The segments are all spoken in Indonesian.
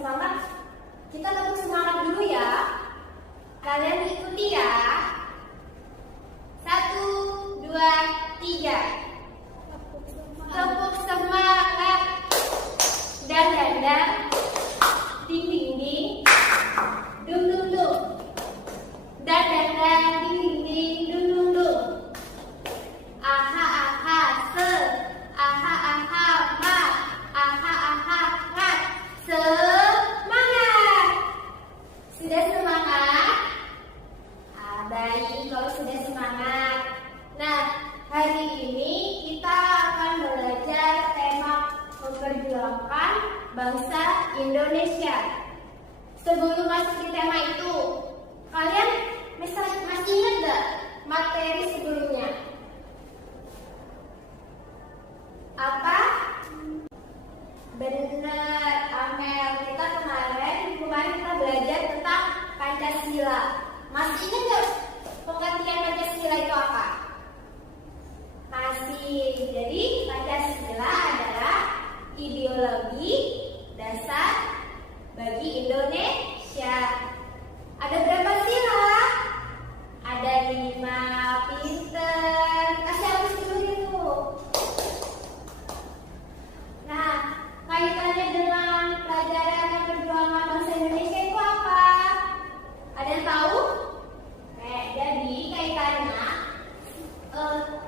semangat, kita tepuk semangat dulu ya. Kalian ikuti ya. 1, 2, 3. Tepuk semangat. Dan ding ding ding. Dung dung dung. Dan ding ding ding. Dung dung dung. Aha aha se. Aha aha ma. Aha aha kat. Semangat. Sudah semangat? Baik, kalau sudah semangat. Nah, hari ini kita akan belajar tema memperjuangkan bangsa Indonesia. Sebelum masuk ke tema itu, kalian masih ingat gak materi sebelumnya? Apa? Benar, Amel. Kita kemarin kita belajar tentang Pancasila. Masih ingat gak pengertian Pancasila itu apa? Masih. Jadi Pancasila adalah ideologi dasar bagi Indonesia. Ada berapa sila? Ada 5. Pinter. Kasih habis dulu itu. Nah, kaitannya dengan pelajaran perjuangan bangsa Indonesia itu apa? Ada yang tahu? Jadi kaitannya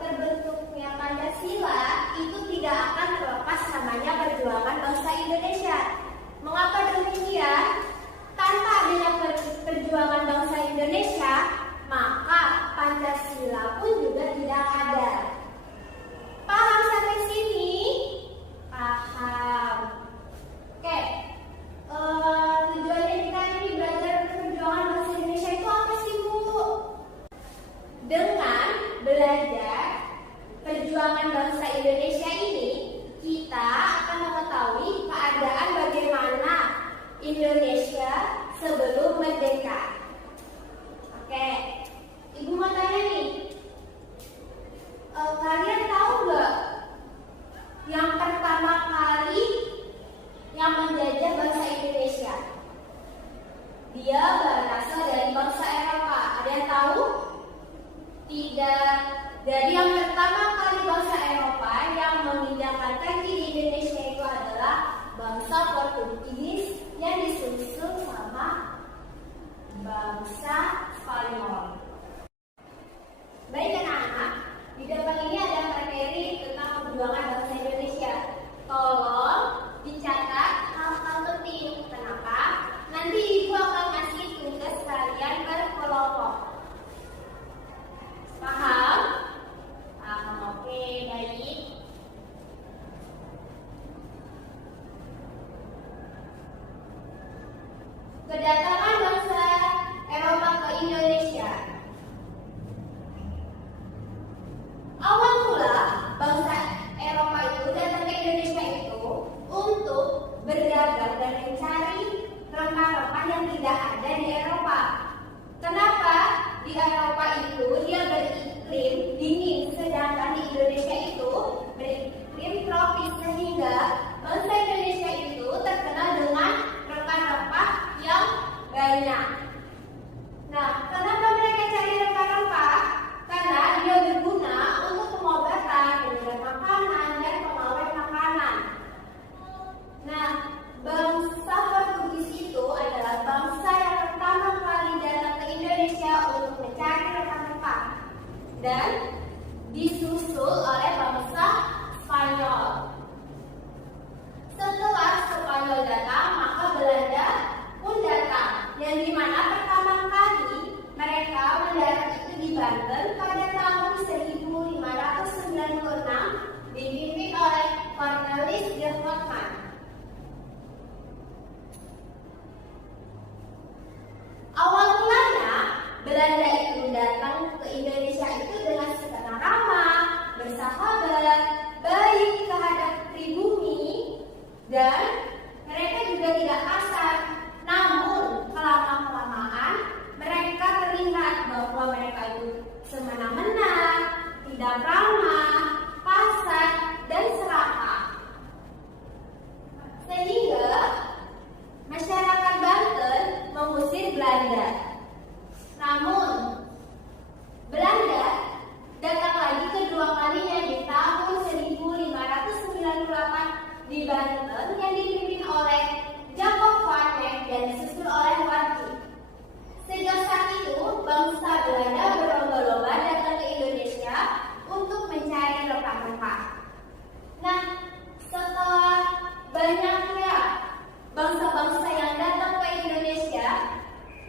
terbentuknya Pancasila itu tidak akan terlepas namanya perjuangan bangsa Indonesia. Mengapa demikian? Tanpa adanya perjuangan bangsa Indonesia, maka Pancasila pun juga tidak ada. Paham sampai sini? Paham. Oke. Tujuannya kita ini belajar perjuangan bangsa Indonesia itu apa sih, Bu? Dengan belajar perjuangan bangsa Indonesia ini, kita akan mengetahui keadaan bagaimana Indonesia sebelum merdeka. Oke, Ibu mau tanya nih, kalian tahu nggak yang pertama kali yang menjajah bangsa Indonesia? Dia berasal dari bangsa Eropa. Ada yang tahu? Tidak. Jadi yang pertama kali bangsa Eropa yang memindahkan kaki di Indonesia itu adalah bangsa Portugis yang disusul sama bangsa Spanyol. Baik anak-anak, di depan ini ada materi tentang perjuangan bangsa Indonesia. Tolong dicatat hal-hal penting. Kenapa? Nanti Ibu akan kasih tugas kalian berkelompok. Paham? Paham, oke, baik. Kedatangan bangsa Eropa ke Indonesia. Awal mula bangsa Eropa itu datang ke Indonesia itu untuk berdagang dan mencari rempah-rempah yang tidak ada di Eropa. Kenapa? Di Eropa itu dia beriklim dingin, sedangkan di Indonesia itu beriklim tropis, sehingga bangsa Indonesia itu terkenal dengan rempah-rempah yang banyak. Nah, kenapa mereka cari rempah-rempah? Karena dia berguna untuk pengobatan, penyedap makanan, dan pengawet makanan. Nah, bangsa Portugis itu adalah bangsa yang pertama kali datang ke Indonesia untuk mencari rempah-rempah dan disusul oleh bangsa Belanda. Namun, Belanda datang lagi kedua kalinya di tahun 1598 di Banten yang dipimpin oleh Jacob van Eyck dan disusul oleh Warki. Sejak saat itu, bangsa Belanda berlomba-lomba datang ke Indonesia untuk mencari rempah-rempah. Nah, setelah banyaknya bangsa-bangsa yang datang ke Indonesia,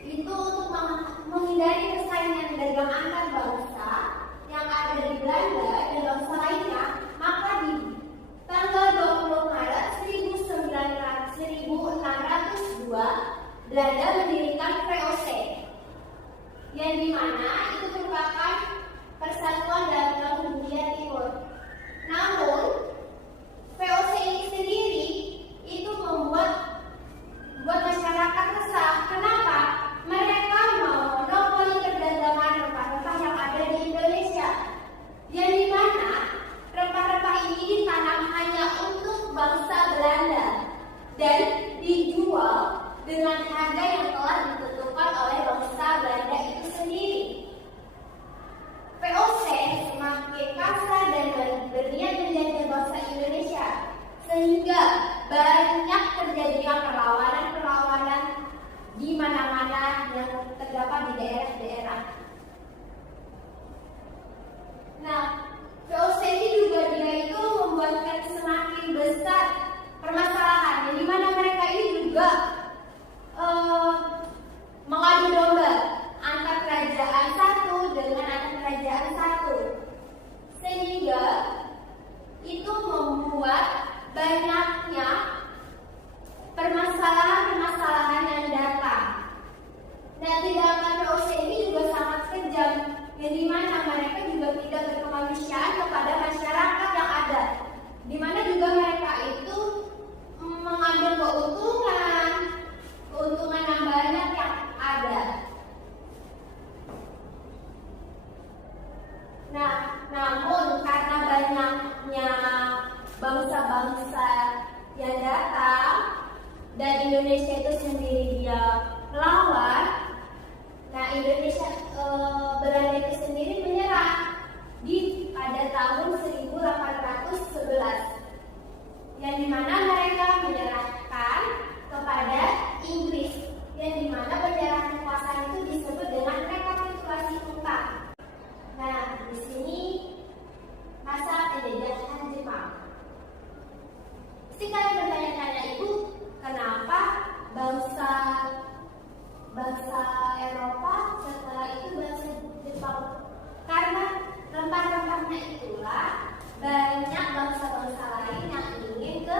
itu untuk menghindari persaingan dagang antar bangsa yang ada di Belanda dan bangsa lainnya, maka di tanggal 20 Maret 1602 Belanda mendirikan VOC, yang dimana itu merupakan persatuan dagang dunia timur. Namun VOC ini sendiri itu membuat masyarakat resah. Kenapa? Mereka monopoli perdagangan rempah-rempah yang ada di Indonesia, yang dimana rempah-rempah ini ditanam hanya untuk bangsa Belanda dan dijual dengan harga yang telah ditentukan oleh bangsa Belanda itu sendiri. VOC semakin kasar dan berniat menjajah bangsa Indonesia, sehingga banyak terjadinya perlawanan di mana-mana yang terdapat di daerah-daerah. Nah, VOC ini juga dia itu membuatkan semakin besar permasalahan, di mana mereka ini juga mengadu domba antar kerajaan satu dengan antar kerajaan satu, sehingga itu membuat banyaknya permasalahan-permasalahan yang datang. Dan tindakan VOC ini juga sangat kejam, yang dimana mereka juga tidak berkemanusiaan kepada masyarakat yang ada, dimana juga mereka itu mengambil keuntungan yang banyak yang ada. Nah, namun karena banyaknya bangsa-bangsa yang datang dan Indonesia itu sendiri dia melawan, nah Belanda itu sendiri menyerah pada tahun 1811, yang dimana mereka menyerahkan kepada Inggris, yang dimana penyerahan kekuasaan itu disebut dengan rekapitulasi utang. Nah, di sini masa penjajahan Jepang. Pasti kalian bertanya-tanya, Ibu, kenapa bangsa Eropa setelah itu bangsa Jepang? Karena rempah-rempahnya itulah banyak bangsa-bangsa lain yang ingin ke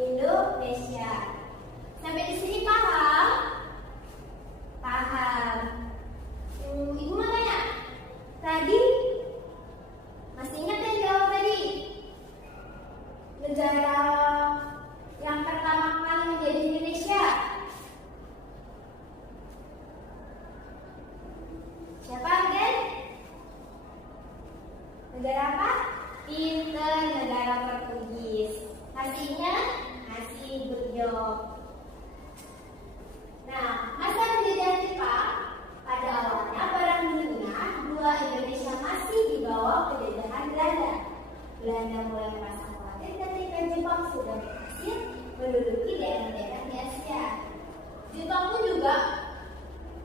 Indonesia. Sampai di sini paham? Paham. Ibu mau tanya, tadi masih ingat yang jawab tadi? Negara yang pertama kali menjadi Indonesia siapa, Den? Negara apa? Pinter, negara Portugis. Masih ingat? Masih, good job. Nah, masa penjajahan Jepang pada awalnya perang dunia II Indonesia masih di bawah penjajahan Belanda. Belanda mulai merasa khawatir ketika Jepang sudah berhasil menduduki daerah-daerah di Asia. Jepang pun juga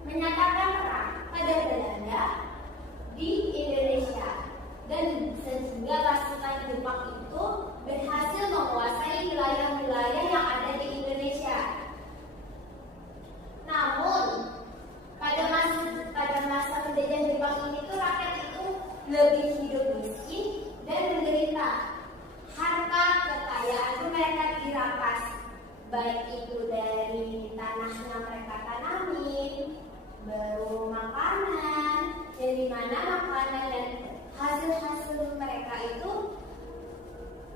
menyatakan perang pada Belanda di Indonesia, dan sehingga pasukan Jepang itu berhasil menguasai wilayah-wilayah yang ada di Indonesia. Namun pada masa penjajahan Jepang ini tuh rakyat itu lebih hidup miskin dan menderita. Harta kekayaan itu mereka dirampas, baik itu dari tanah yang mereka tanamin, baru makanan, yang dimana makanan dan hasil-hasil mereka itu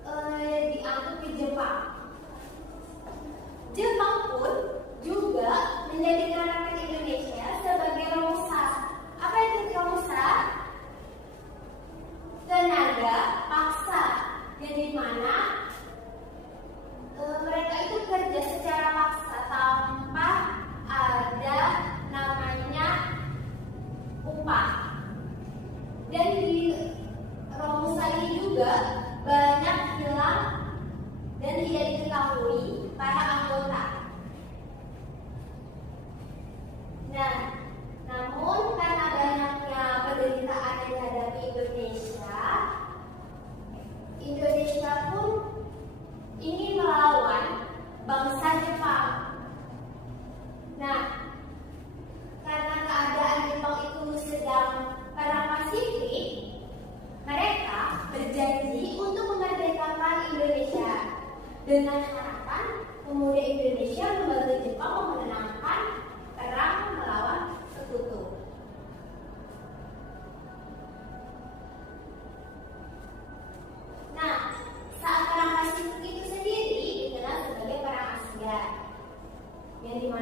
diangkut ke Jepang. Jepang pun juga menjadikan rakyat Indonesia sebagai romusa. Apa itu romusa? Tenaga paksa, yang dimana mereka itu kerja secara paksa tanpa ada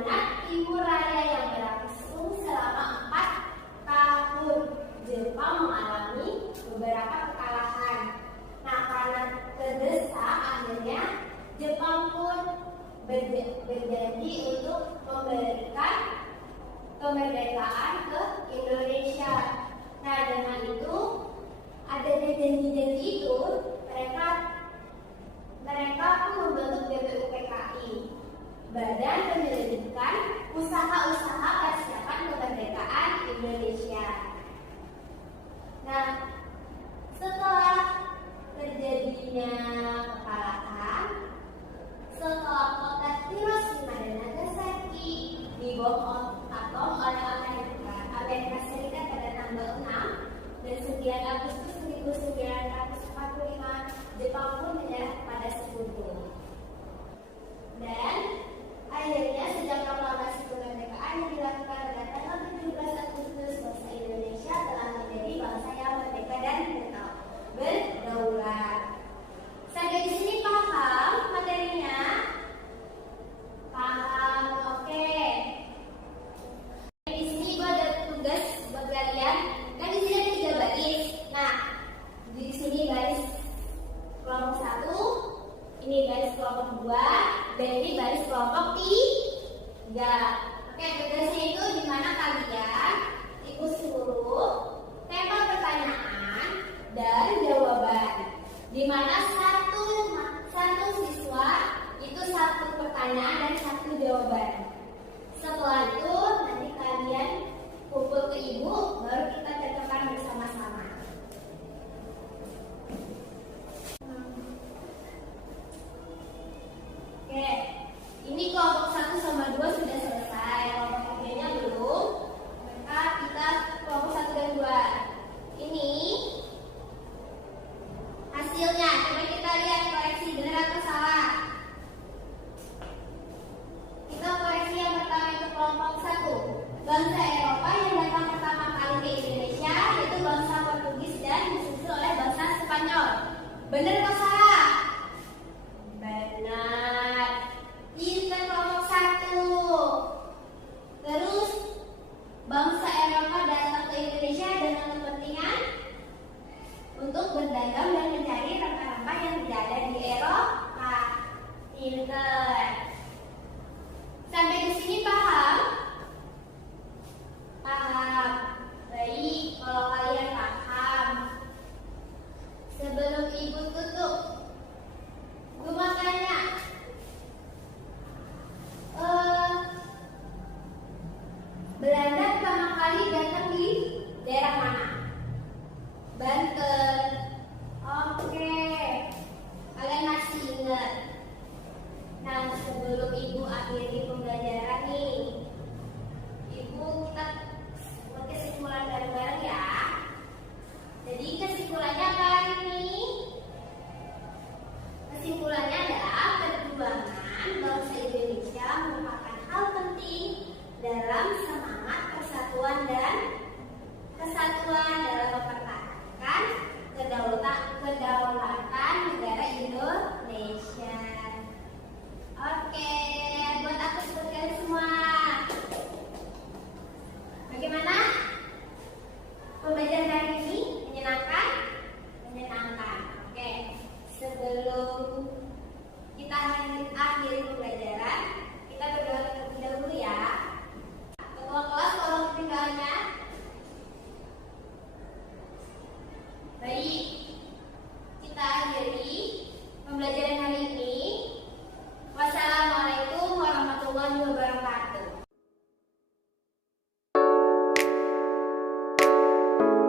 amanat Timur Raya yang berlangsung selama 4 tahun. Jepang mengalami beberapa kekalahan. Nah, karena terdesak, akhirnya Jepang pun berjanji untuk memberikan kemerdekaan ke Indonesia. Nah, dengan itu adanya janji-janji itu, mereka pun membentuk BPUPKI, Badan Penyelidikan Usaha-usaha Persiapan Kemerdekaan Indonesia. Nah, setelah terjadinya kekalahan, setelah kota Hiroshima dan Nagasaki dibom atom oleh Amerika Serikat pada tanggal 6 dan 9 Agustus 1945, Jepang pun menyerah pada sekutu. Dan akhirnya sejak proklamasi kemerdekaan yang dilakukan pada tanggal 17 Agustus, bangsa Indonesia telah menjadi bangsa yang merdeka dan berdaulat. Sampai di sini paham materinya? Paham, oke. Di sini gue ada tugas buat kalian. Kan di sini ada 3 baris. Nah, di sini baris kelompok 1, ini baris kelompok 2, dan ini baris kelompok 3.